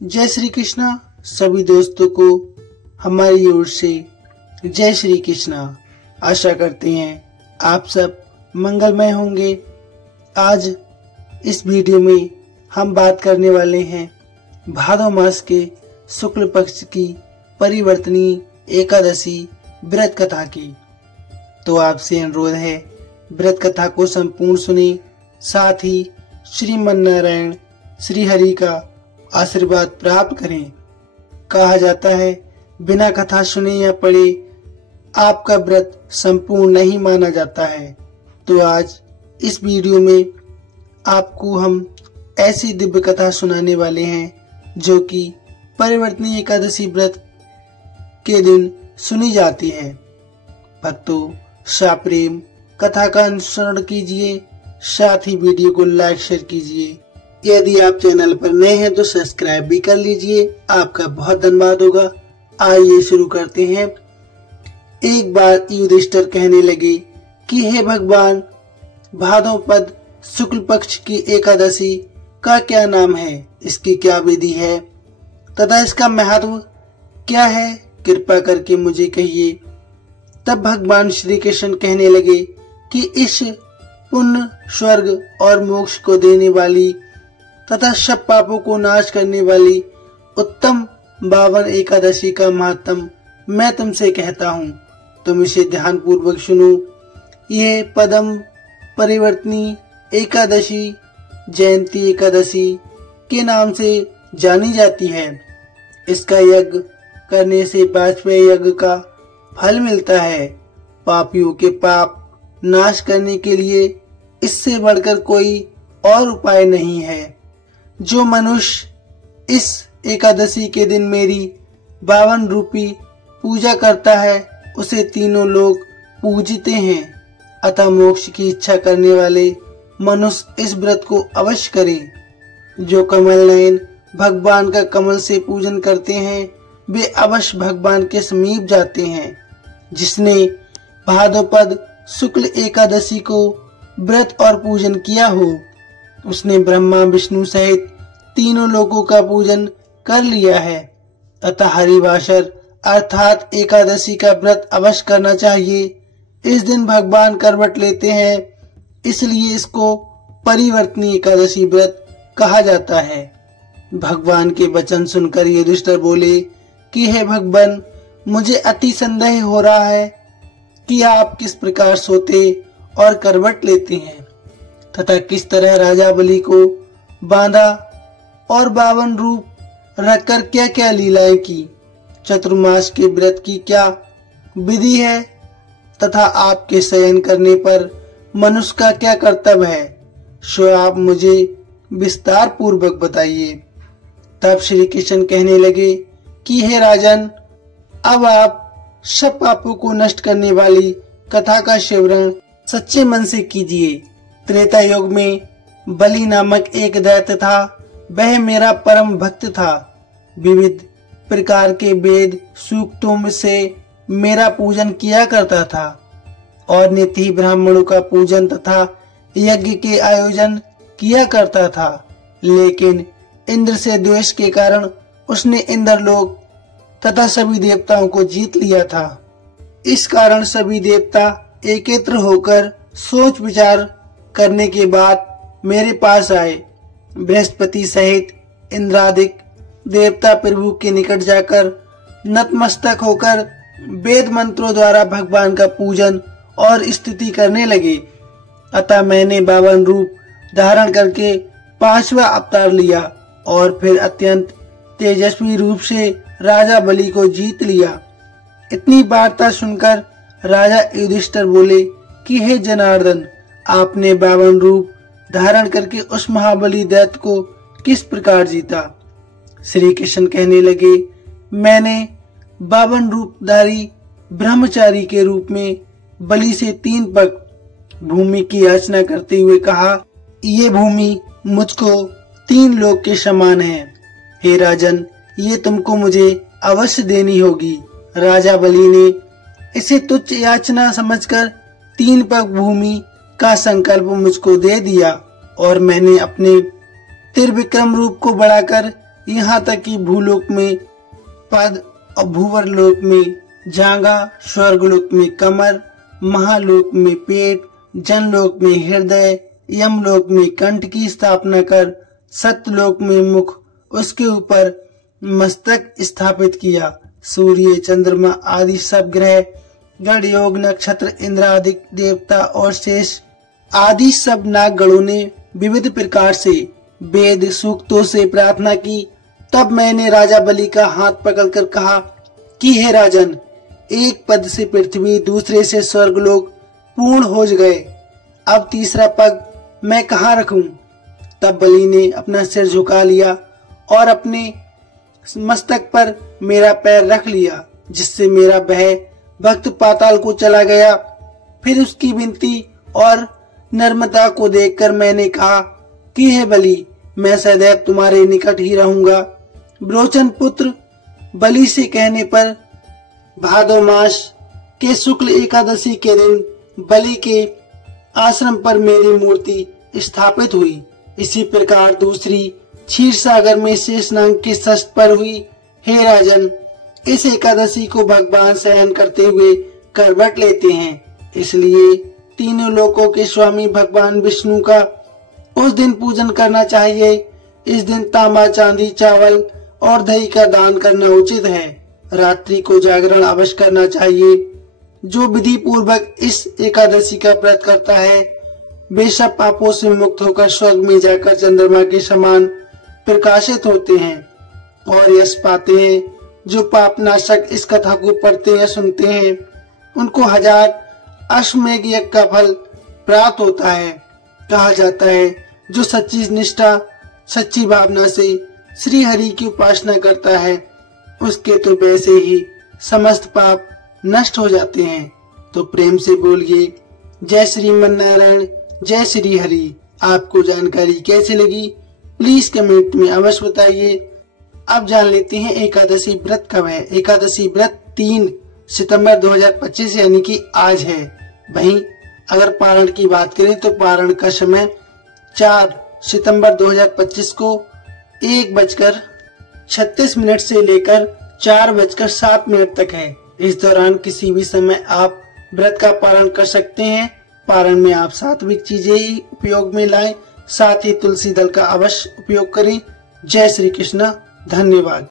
जय श्री कृष्णा। सभी दोस्तों को हमारी ओर से जय श्री कृष्णा। आशा करते हैं आप सब मंगलमय होंगे। आज इस वीडियो में हम बात करने वाले हैं भादो मास के शुक्ल पक्ष की परिवर्तनी एकादशी व्रत कथा की। तो आपसे अनुरोध है व्रत कथा को संपूर्ण सुने, साथ ही श्रीमन नारायण श्री हरि का आशीर्वाद प्राप्त करें। कहा जाता है बिना कथा सुने या पढ़े आपका व्रत संपूर्ण नहीं माना जाता है। तो आज इस वीडियो में आपको हम ऐसी दिव्य कथा सुनाने वाले हैं जो कि परिवर्तनी एकादशी व्रत के दिन सुनी जाती है। भक्तों, सप्रेम कथा का अनुसरण कीजिए, साथ ही वीडियो को लाइक शेयर कीजिए। यदि आप चैनल पर नए हैं तो सब्सक्राइब भी कर लीजिए, आपका बहुत धन्यवाद होगा। आइए शुरू करते हैं। एक बार युधिष्ठिर कहने लगे कि हे भगवान, भाद्रपद शुक्ल पक्ष की एकादशी का क्या नाम है, इसकी क्या विधि है तथा इसका महत्व क्या है, कृपा करके मुझे कहिए। तब भगवान श्री कृष्ण कहने लगे कि इस पुण्य, स्वर्ग और मोक्ष को देने वाली तथा सब पापों को नाश करने वाली उत्तम 52 एकादशी का महात्म मैं तुमसे कहता हूँ। तुम इसे ध्यान पूर्वक सुनो। ये पदम परिवर्तनी एकादशी जयंती एकादशी के नाम से जानी जाती है। इसका यज्ञ करने से वाजपेयी यज्ञ का फल मिलता है। पापियों के पाप नाश करने के लिए इससे बढ़कर कोई और उपाय नहीं है। जो मनुष्य इस एकादशी के दिन मेरी 52 रूपी पूजा करता है उसे तीनों लोग पूजते हैं। अतः मोक्ष की इच्छा करने वाले मनुष्य इस व्रत को अवश्य करें। जो कमल नयन भगवान का कमल से पूजन करते हैं वे अवश्य भगवान के समीप जाते हैं। जिसने भाद्रपद शुक्ल एकादशी को व्रत और पूजन किया हो उसने ब्रह्मा विष्णु सहित तीनों लोगों का पूजन कर लिया है। अतः हरिवासर अर्थात एकादशी का व्रत अवश्य करना चाहिए। इस दिन भगवान करवट लेते हैं, इसलिए इसको परिवर्तनी एकादशी व्रत कहा जाता है। भगवान के वचन सुनकर युधिष्ठिर बोले कि हे भगवान, मुझे अति संदेह हो रहा है कि आप किस प्रकार सोते और करवट लेते हैं तथा किस तरह राजा बलि को बांधा और 52 रूप रखकर क्या क्या लीलाएं की। चतुर्मास के व्रत की क्या विधि है तथा आपके शयन करने पर मनुष्य का क्या कर्तव्य है, सो आप मुझे विस्तार पूर्वक बताइए। तब श्री कृष्ण कहने लगे कि हे राजन, अब आप सब पापों को नष्ट करने वाली कथा का श्रवण सच्चे मन से कीजिए। त्रेता युग में बलि नामक एक दैत्य था। वह मेरा परम भक्त था। विविध प्रकार के वेद सूक्तों से मेरा पूजन किया करता था और नित्य ही ब्राह्मणों का पूजन तथा यज्ञ के आयोजन किया करता था। लेकिन इंद्र से द्वेष के कारण उसने इंद्रलोक तथा सभी देवताओं को जीत लिया था। इस कारण सभी देवता एकत्र होकर सोच विचार करने के बाद मेरे पास आए। बृहस्पति सहित इंद्रादिक देवता प्रभु के निकट जाकर नतमस्तक होकर वेद मंत्रों द्वारा भगवान का पूजन और स्तुति करने लगे। अतः मैंने 52 रूप धारण करके 5वां अवतार लिया और फिर अत्यंत तेजस्वी रूप से राजा बलि को जीत लिया। इतनी वार्ता सुनकर राजा युधिष्ठिर बोले कि हे जनार्दन, आपने 52 रूप धारण करके उस महाबली दैत्य को किस प्रकार जीता। श्री कृष्ण कहने लगे, मैंने 52 रूपधारी ब्रह्मचारी के रूप में बलि से 3 पग भूमि की याचना करते हुए कहा, ये भूमि मुझको 3 लोक के समान है। हे राजन, ये तुमको मुझे अवश्य देनी होगी। राजा बलि ने इसे तुच्छ याचना समझकर 3 पग भूमि का संकल्प मुझको दे दिया और मैंने अपने त्रिविक्रम रूप को बढ़ाकर यहाँ तक कि भूलोक में पद और भूवर लोक में जांघा, स्वर्गलोक में कमर, महालोक में पेट, जनलोक में हृदय, यमलोक में कंठ की स्थापना कर सत्यलोक में मुख, उसके ऊपर मस्तक स्थापित किया। सूर्य, चंद्रमा आदि सब ग्रह, गण योग, नक्षत्र, इंद्र आदि देवता और शेष आदि सब नागगणों ने विविध प्रकार से वेद सूक्तों से प्रार्थना की। तब मैंने राजा बलि का हाथ पकड़कर कहा कि हे राजन, एक पद से पृथ्वी, दूसरे से स्वर्गलोक पूर्ण हो गए, अब तीसरा पग मैं कहाँ रखूं? तब बलि ने अपना सिर झुका लिया और अपने मस्तक पर मेरा पैर रख लिया, जिससे मेरा भक्त पाताल को चला गया। फिर उसकी विनती और नम्रता को देखकर मैंने कहा कि हे बलि, मैं सदैव तुम्हारे निकट ही रहूंगा। ब्रोचन पुत्र बलि से कहने पर भादो मास के शुक्ल एकादशी के दिन बलि के आश्रम पर मेरी मूर्ति स्थापित हुई। इसी प्रकार दूसरी क्षीर सागर में शेषनाग के षष्ठ पर हुई। हे राजन, इस एकादशी को भगवान शयन करते हुए करवट लेते हैं, इसलिए तीनों लोकों के स्वामी भगवान विष्णु का उस दिन पूजन करना चाहिए। इस दिन तांबा, चांदी, चावल और दही का दान करना उचित है। रात्रि को जागरण अवश्य करना चाहिए। जो विधि पूर्वक इस एकादशी का व्रत करता है वे सब पापों से मुक्त होकर स्वर्ग में जाकर चंद्रमा के समान प्रकाशित होते हैं और यश पाते हैं। जो पाप नाशक इस कथा को पढ़ते या सुनते हैं उनको 1000 अश्वमेध यज्ञ का फल प्राप्त होता है। कहा जाता है जो सच्ची निष्ठा, सच्ची भावना से श्री हरि की उपासना करता है उसके तो वैसे ही समस्त पाप नष्ट हो जाते हैं। तो प्रेम से बोलिए जय श्रीमन नारायण, जय श्री हरि। आपको जानकारी कैसी लगी प्लीज कमेंट में अवश्य बताइए। अब जान लेते हैं एकादशी व्रत कब है। एकादशी व्रत 3 सितंबर 2025 यानी कि आज है। वहीं अगर पारण की बात करें तो पारण का समय 4 सितंबर 2025 को 1:36 से लेकर 4:07 तक है। इस दौरान किसी भी समय आप व्रत का पारण कर सकते हैं। पारण में आप सात्विक चीजें ही उपयोग में लाएं, साथ ही तुलसी दल का अवश्य उपयोग करें। जय श्री कृष्ण, धन्यवाद।